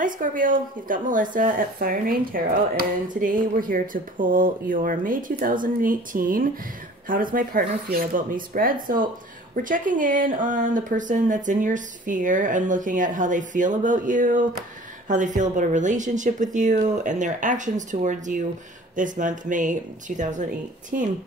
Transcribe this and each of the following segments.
Hi Scorpio, you've got Melissa at Fire and Rain Tarot, and today we're here to pull your May 2018 How Does My Partner Feel About Me spread. So we're checking in on the person that's in your sphere and looking at how they feel about you, how they feel about a relationship with you, and their actions towards you this month, May 2018.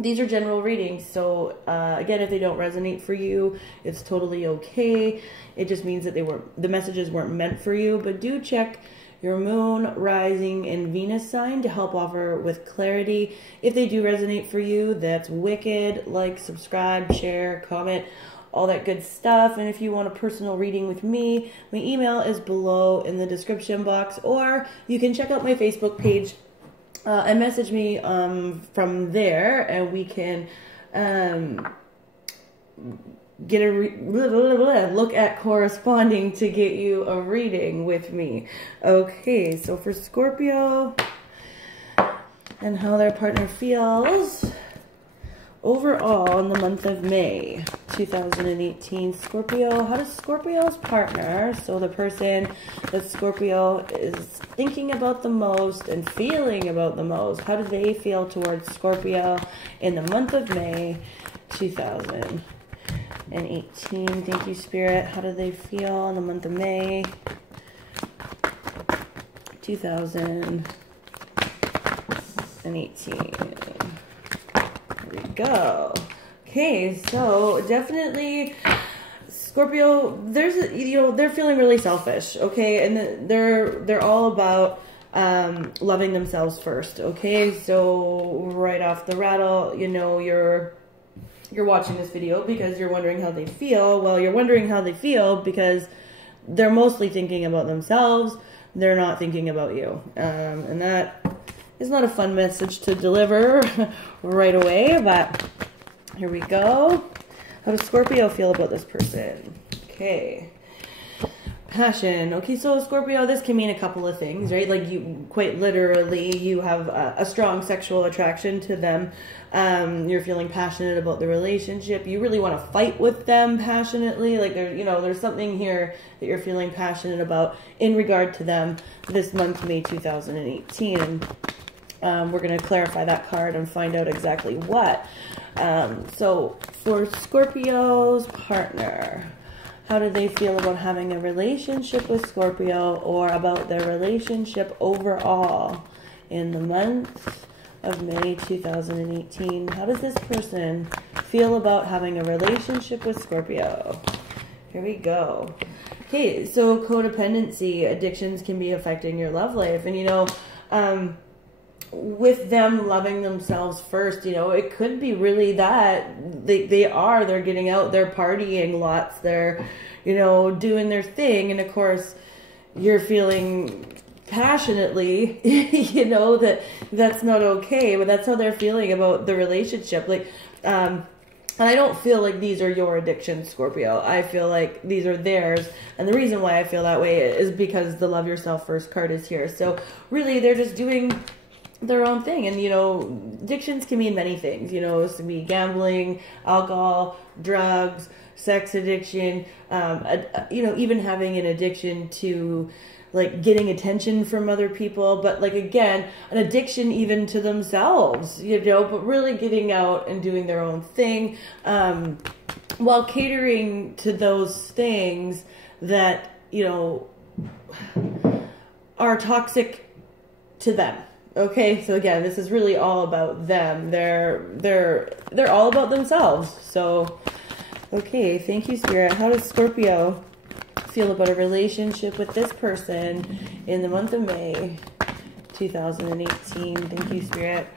These are general readings, so again, if they don't resonate for you, it's totally okay. It just means that the messages weren't meant for you, but do check your moon, rising, and Venus sign to help offer with clarity. If they do resonate for you, that's wicked. Like, subscribe, share, comment, all that good stuff. And if you want a personal reading with me, my email is below in the description box, or you can check out my Facebook page and message me from there, and we can get a look at corresponding to get you a reading with me. Okay, so for Scorpio and how their partner feels overall in the month of May 2018, Scorpio, how does Scorpio's partner, so the person that Scorpio is thinking about the most and feeling about the most, how do they feel towards Scorpio in the month of May 2018? Thank you, Spirit. How do they feel in the month of May 2018? There we go. Okay, so definitely Scorpio, they're feeling really selfish, okay? And they're all about loving themselves first, okay? So right off the rattle, you're watching this video because you're wondering how they feel. Well, you're wondering how they feel because they're mostly thinking about themselves. They're not thinking about you. And that is not a fun message to deliver right away, but here we go. How does Scorpio feel about this person? Okay. Passion. Okay, so Scorpio, this can mean a couple of things, right? Like, you, quite literally, you have a strong sexual attraction to them. You're feeling passionate about the relationship. You really want to fight with them passionately. Like, there's something here that you're feeling passionate about in regard to them this month, May 2018. And we're going to clarify that card and find out exactly what. So for Scorpio's partner, how do they feel about having a relationship with Scorpio, or about their relationship overall in the month of May 2018? How does this person feel about having a relationship with Scorpio? Here we go. Okay, so codependency, addictions can be affecting your love life. And with them loving themselves first, it could be really that they're getting out, they're partying lots, they're, doing their thing. And of course, you're feeling passionately, that's not okay, but that's how they're feeling about the relationship. Like, and I don't feel like these are your addictions, Scorpio. I feel like these are theirs. And the reason why I feel that way is because the Love Yourself First card is here. So really, they're just doing their own thing. And, addictions can mean many things. It can be gambling, alcohol, drugs, sex addiction, even having an addiction to, like, getting attention from other people. But, like, again, an addiction even to themselves, but really getting out and doing their own thing, while catering to those things that, are toxic to them. Okay, so again, this is really all about them. They're all about themselves. So, okay, thank you, Spirit. How does Scorpio feel about a relationship with this person in the month of May 2018? Thank you, Spirit.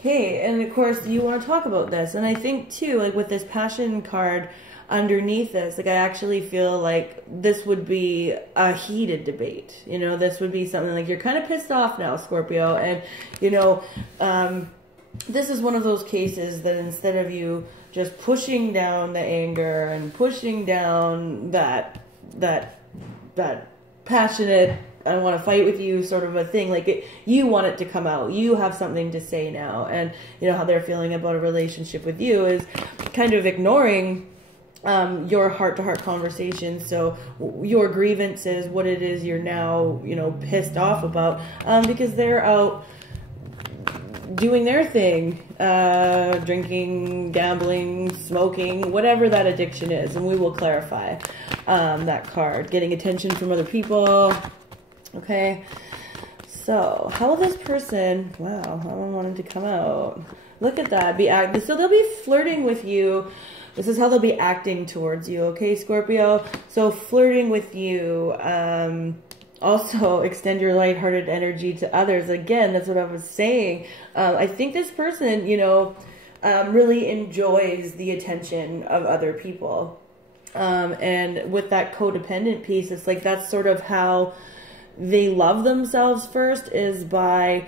Okay, and of course, you want to talk about this. And I think, too, like with this passion card underneath this, like, I actually feel like this would be a heated debate. This would be something like, you're kind of pissed off now, Scorpio, and this is one of those cases that instead of you just pushing down the anger and pushing down that passionate, I want to fight with you sort of a thing, like, you want it to come out. You have something to say now. And how they're feeling about a relationship with you is kind of ignoring your heart-to-heart conversation. So your grievances, what it is you're now, you know, pissed off about, because they're out doing their thing, drinking, gambling, smoking, whatever that addiction is. And we will clarify that card. Getting attention from other people. Okay. So how will this person, wow, I don't want him to come out. Look at that. So they'll be flirting with you. This is how they'll be acting towards you, okay, Scorpio? So flirting with you. Also, extend your lighthearted energy to others. Again, that's what I was saying. I think this person, you know, really enjoys the attention of other people. And with that codependent piece, it's like that's sort of how they love themselves first, is by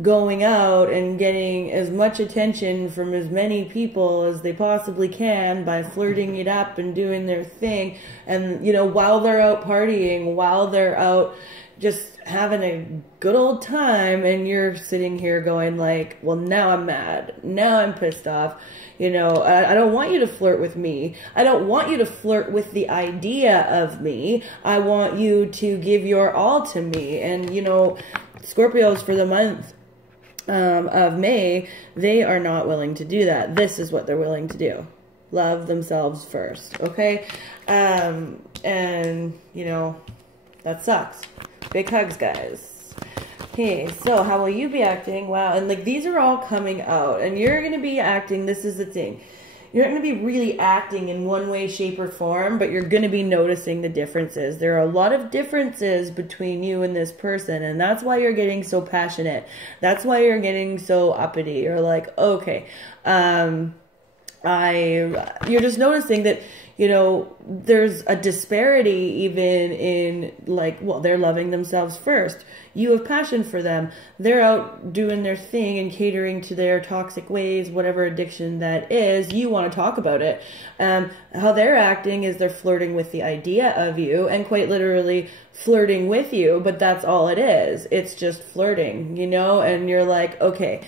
going out and getting as much attention from as many people as they possibly can by flirting it up and doing their thing. And, you know, while they're out partying, while they're out just having a good old time, and you're sitting here going like, well, now I'm mad. Now I'm pissed off. You know, I don't want you to flirt with me. I don't want you to flirt with the idea of me. I want you to give your all to me. And, you know, Scorpios for the month of May, they are not willing to do that. This is what they're willing to do. Love themselves first, okay? And, you know, that sucks. Big hugs, guys. Okay, so how will you be acting? Wow, and like these are all coming out, and you're going to be acting, this is the thing. You're not going to be really acting in one way, shape, or form, but you're going to be noticing the differences. There are a lot of differences between you and this person, and that's why you're getting so passionate. That's why you're getting so uppity. You're like, okay, you're just noticing that, you know, there's a disparity even in like, well, they're loving themselves first. You have passion for them. They're out doing their thing and catering to their toxic ways, whatever addiction that is. You want to talk about it. How they're acting is they're flirting with the idea of you, and quite literally flirting with you, but that's all it is. It's just flirting, you know, and you're like, okay,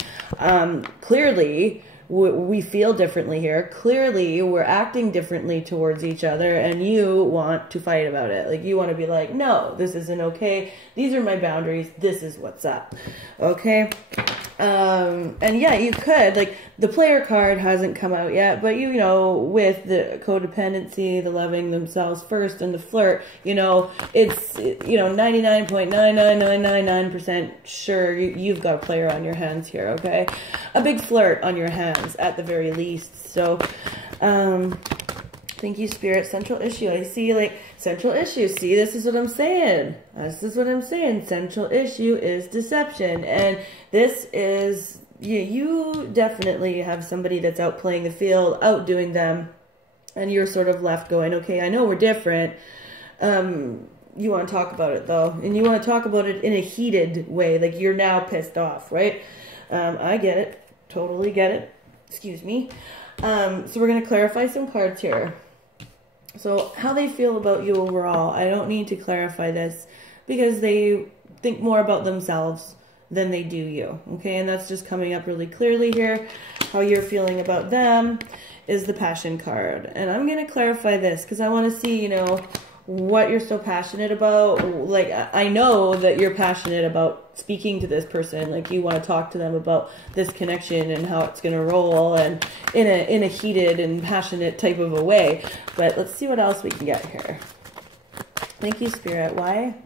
clearly we feel differently here. Clearly, we're acting differently towards each other, and you want to fight about it. Like, you want to be like, no, this isn't okay. These are my boundaries. This is what's up. Okay? And yeah, you could, like, the player card hasn't come out yet, but you know, with the codependency, the loving themselves first, and the flirt, you know, it's, you know, 99.99999% sure you've got a player on your hands here, okay? A big flirt on your hands, at the very least. So, thank you, Spirit. Central issue. I see, like, central issue. See, this is what I'm saying. This is what I'm saying. Central issue is deception. And this is, you definitely have somebody that's out playing the field, outdoing them, and you're sort of left going, okay, I know we're different. You want to talk about it, though. And you want to talk about it in a heated way. Like, you're now pissed off, right? I get it. Totally get it. Excuse me. So we're going to clarify some cards here. So how they feel about you overall. I don't need to clarify this because they think more about themselves than they do you. Okay, and that's just coming up really clearly here. How you're feeling about them is the passion card. And I'm going to clarify this because I want to see, you know, what you're so passionate about. Like, I know that you're passionate about speaking to this person. Like, you want to talk to them about this connection and how it's going to roll, and in a heated and passionate type of a way. But let's see what else we can get here. Thank you, Spirit. Why?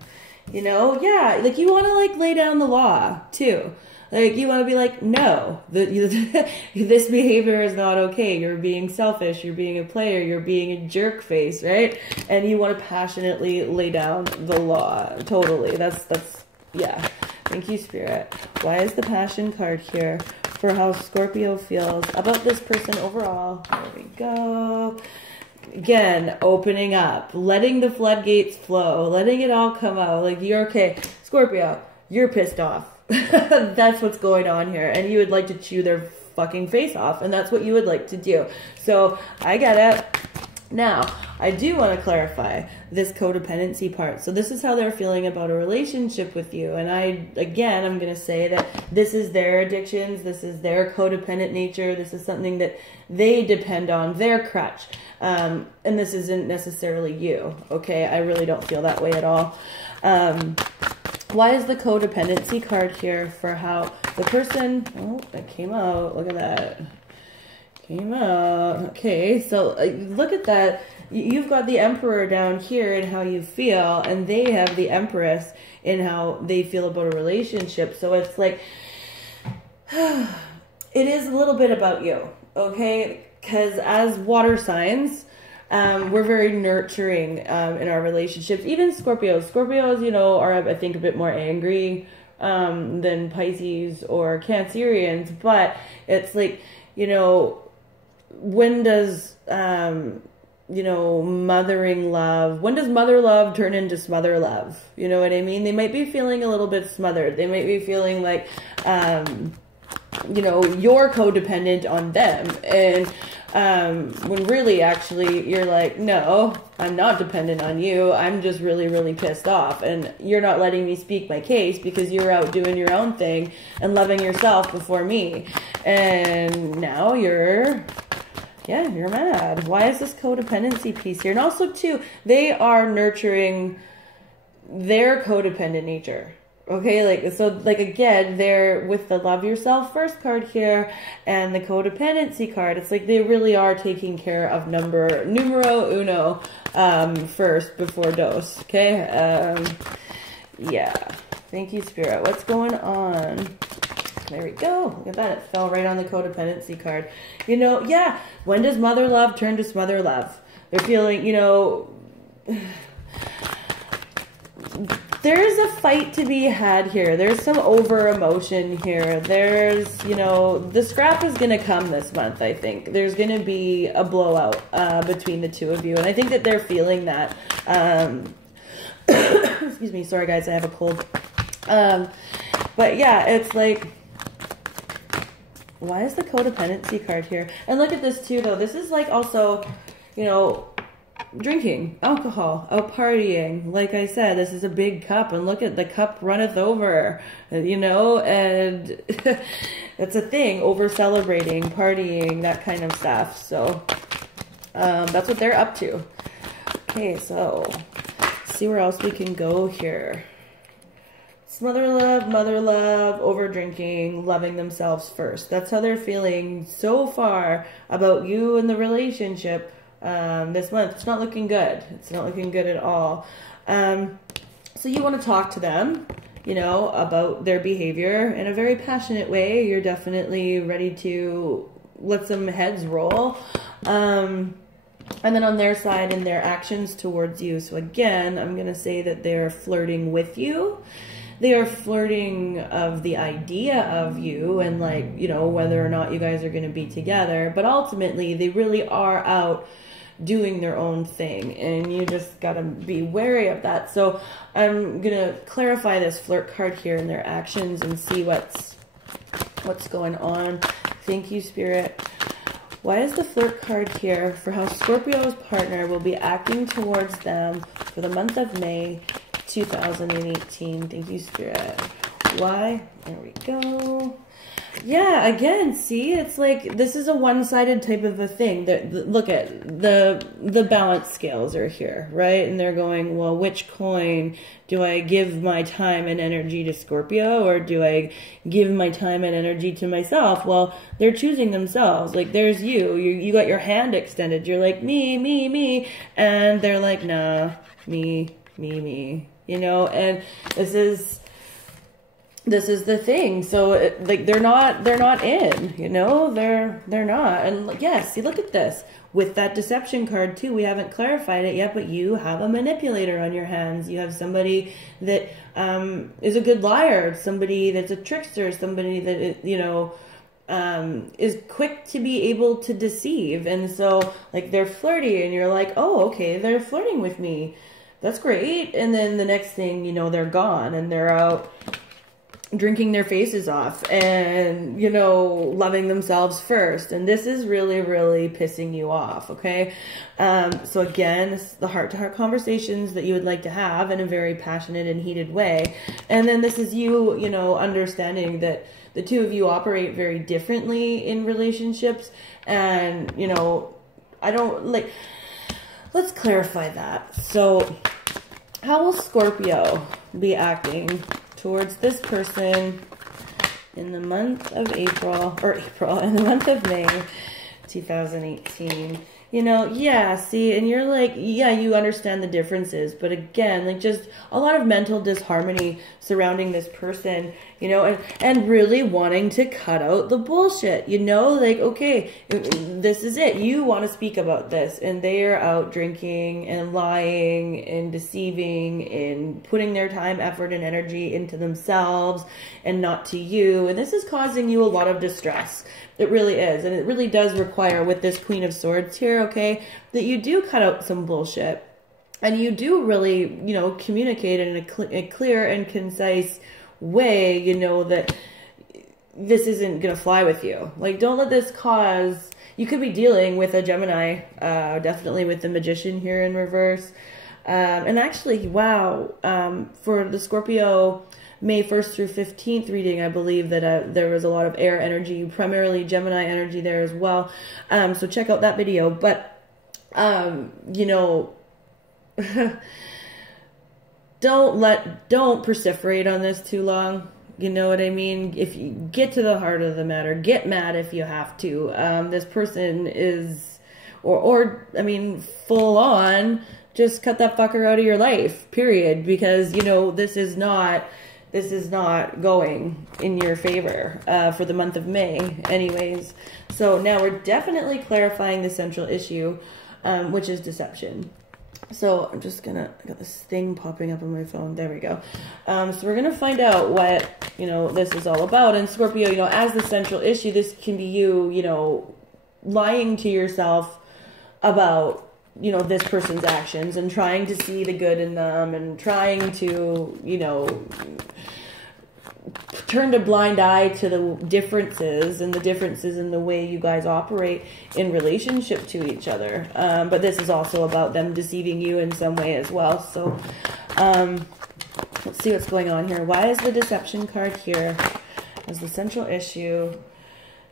You know, yeah, like, you want to, like, lay down the law too. Like, you want to be like, no, this behavior is not okay. You're being selfish. You're being a player. You're being a jerk face, right? And you want to passionately lay down the law. Totally. That's, yeah. Thank you, Spirit. Why is the passion card here for how Scorpio feels about this person overall? There we go. Again, opening up, letting the floodgates flow, letting it all come out. Like, you're okay. Scorpio, you're pissed off. That's what's going on here, and you would like to chew their fucking face off, and that's what you would like to do. So I get it. Now, I do want to clarify this codependency part. So this is how they're feeling about a relationship with you. And I'm going to say that this is their addictions. This is their codependent nature. This is something that they depend on, their crutch. And this isn't necessarily you. Okay. I really don't feel that way at all. Why is the codependency card here for how the person, oh, that came out. Look at that. Came out. Okay, so look at that. You've got the Emperor down here in how you feel, and they have the Empress in how they feel about a relationship. So it's like, it is a little bit about you, okay? Because as water signs, we're very nurturing in our relationships. Even Scorpios. Scorpios, you know, are, I think, a bit more angry than Pisces or Cancerians. But it's like, you know, when does, you know, mothering love, when does mother love turn into smother love? You know what I mean? They might be feeling a little bit smothered. They might be feeling like, you know, you're codependent on them. And when really, actually, you're like, no, I'm not dependent on you. I'm just really, really pissed off. And you're not letting me speak my case because you're out doing your own thing and loving yourself before me. And now you're mad. Why is this codependency piece here? And also, too, they are nurturing their codependent nature. Okay, like, so, like, again, they're with the love yourself first card here and the codependency card. It's like they really are taking care of numero uno first before dos. Okay, yeah. Thank you, Spirit. What's going on? There we go. Look at that. It fell right on the codependency card. You know, yeah. When does mother love turn to smother love? They're feeling, you know, there's a fight to be had here. There's some over emotion here. There's, you know, the scrap is going to come this month, I think. There's going to be a blowout between the two of you. And I think that they're feeling that. Excuse me. Sorry, guys. I have a cold. But yeah, it's like, why is the codependency card here? And look at this too, though. This is like also, you know, drinking, alcohol, out partying. Like I said, this is a big cup, and look at the cup runneth over, you know, and that's a thing, over celebrating, partying, that kind of stuff. So that's what they're up to. Okay, so let's see where else we can go here. Mother love, over drinking, loving themselves first. That's how they're feeling so far about you and the relationship this month. It's not looking good. It's not looking good at all. So you want to talk to them, you know, about their behavior in a very passionate way. You're definitely ready to let some heads roll. And then on their side and their actions towards you. So again, I'm going to say that they're flirting with you. They are flirting of the idea of you and, like, you know, whether or not you guys are going to be together. But ultimately, they really are out doing their own thing. And you just got to be wary of that. So I'm going to clarify this flirt card here and their actions and see what's going on. Thank you, Spirit. Why is the flirt card here for how Scorpio's partner will be acting towards them for the month of May 2018. Thank you, Spirit. Why? There we go. Yeah, again, see, it's like this is a one-sided type of a thing. Look at the balance scales are here, right? And they're going, well, which coin do I give my time and energy to Scorpio, or do I give my time and energy to myself? Well, they're choosing themselves. Like, there's you got your hand extended. You're like, me, and they're like, nah, me, you know. And this is the thing. So like they're not in, you know, they're not. And yes, see, look at this with that deception card too. We haven't clarified it yet, but you have a manipulator on your hands. You have somebody that is a good liar, somebody that's a trickster, somebody that, you know, is quick to be able to deceive. And so like they're flirty and you're like, oh, okay, they're flirting with me. That's great. And then the next thing, you know, they're gone and they're out drinking their faces off and, you know, loving themselves first. And this is really, really pissing you off, okay? So again, this is the heart-to-heart conversations that you would like to have in a very passionate and heated way. And then this is you, you know, understanding that the two of you operate very differently in relationships. And, you know, I don't, like, let's clarify that. So how will Scorpio be acting towards this person in the month of in the month of May 2018? You know, yeah, see, and you're like, yeah, you understand the differences, but again, like, just a lot of mental disharmony surrounding this person, you know, and really wanting to cut out the bullshit, you know, like, okay, this is it, you want to speak about this, and they are out drinking and lying and deceiving and putting their time, effort, and energy into themselves and not to you, and this is causing you a lot of distress. It really is, and it really does require, with this Queen of Swords here, okay, that you do cut out some bullshit, and you do really, you know, communicate in a clear and concise way, you know, that this isn't going to fly with you. Like, don't let this cause, you could be dealing with a Gemini, definitely with the Magician here in reverse, and actually, wow, for the Scorpio May 1st through 15th reading, I believe that there was a lot of air energy, primarily Gemini energy there as well. So check out that video. But, you know, don't perseverate on this too long. You know what I mean? If you get to the heart of the matter, get mad if you have to. This person is, I mean, full on, just cut that fucker out of your life, period. Because, you know, this is not going in your favor for the month of May anyways. So now we're definitely clarifying the central issue, which is deception. So I'm just gonna, I got this thing popping up on my phone. There we go. So we're gonna find out what, you know, this is all about. And Scorpio, you know, as the central issue, this can be you, you know, lying to yourself about, you know, this person's actions and trying to see the good in them and trying to, you know, turn a blind eye to the differences and the differences in the way you guys operate in relationship to each other. But this is also about them deceiving you in some way as well. So let's see what's going on here. Why is the deception card here as the central issue?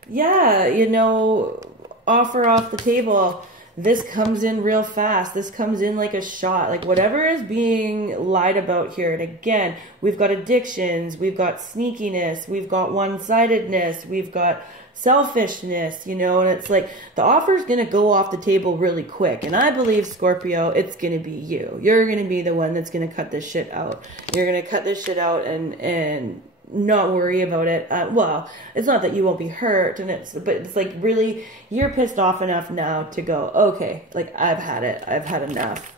Yeah, you know, offer off the table. This comes in real fast. This comes in like a shot. Like, whatever is being lied about here. And again, we've got addictions. We've got sneakiness. We've got one-sidedness. We've got selfishness, you know. And it's like the offer's going to go off the table really quick. And I believe, Scorpio, it's going to be you. You're going to be the one that's going to cut this shit out. You're going to cut this shit out and not worry about it. Well, it's not that you won't be hurt, but it's like, really, you're pissed off enough now to go, okay, like, I've had it. I've had enough.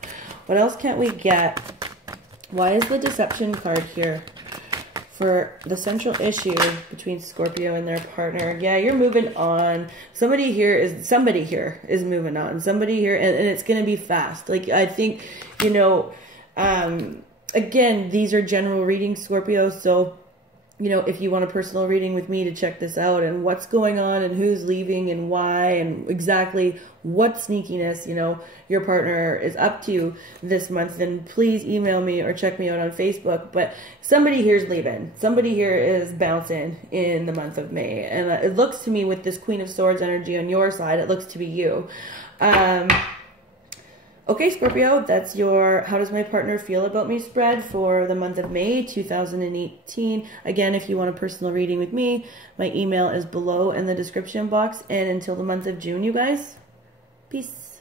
What else can't we get? Why is the deception card here for the central issue between Scorpio and their partner? Yeah, you're moving on. Somebody here is moving on. Somebody here, and it's going to be fast. Like, I think, you know, again, these are general readings, Scorpio, so, you know, if you want a personal reading with me to check this out and what's going on and who's leaving and why and exactly what sneakiness, you know, your partner is up to this month, then please email me or check me out on Facebook. But somebody here is leaving. Somebody here is bouncing in the month of May. And it looks to me, with this Queen of Swords energy on your side, it looks to be you. Okay, Scorpio, that's your How Does My Partner Feel About Me spread for the month of May 2018. Again, if you want a personal reading with me, my email is below in the description box. And until the month of June, you guys, peace.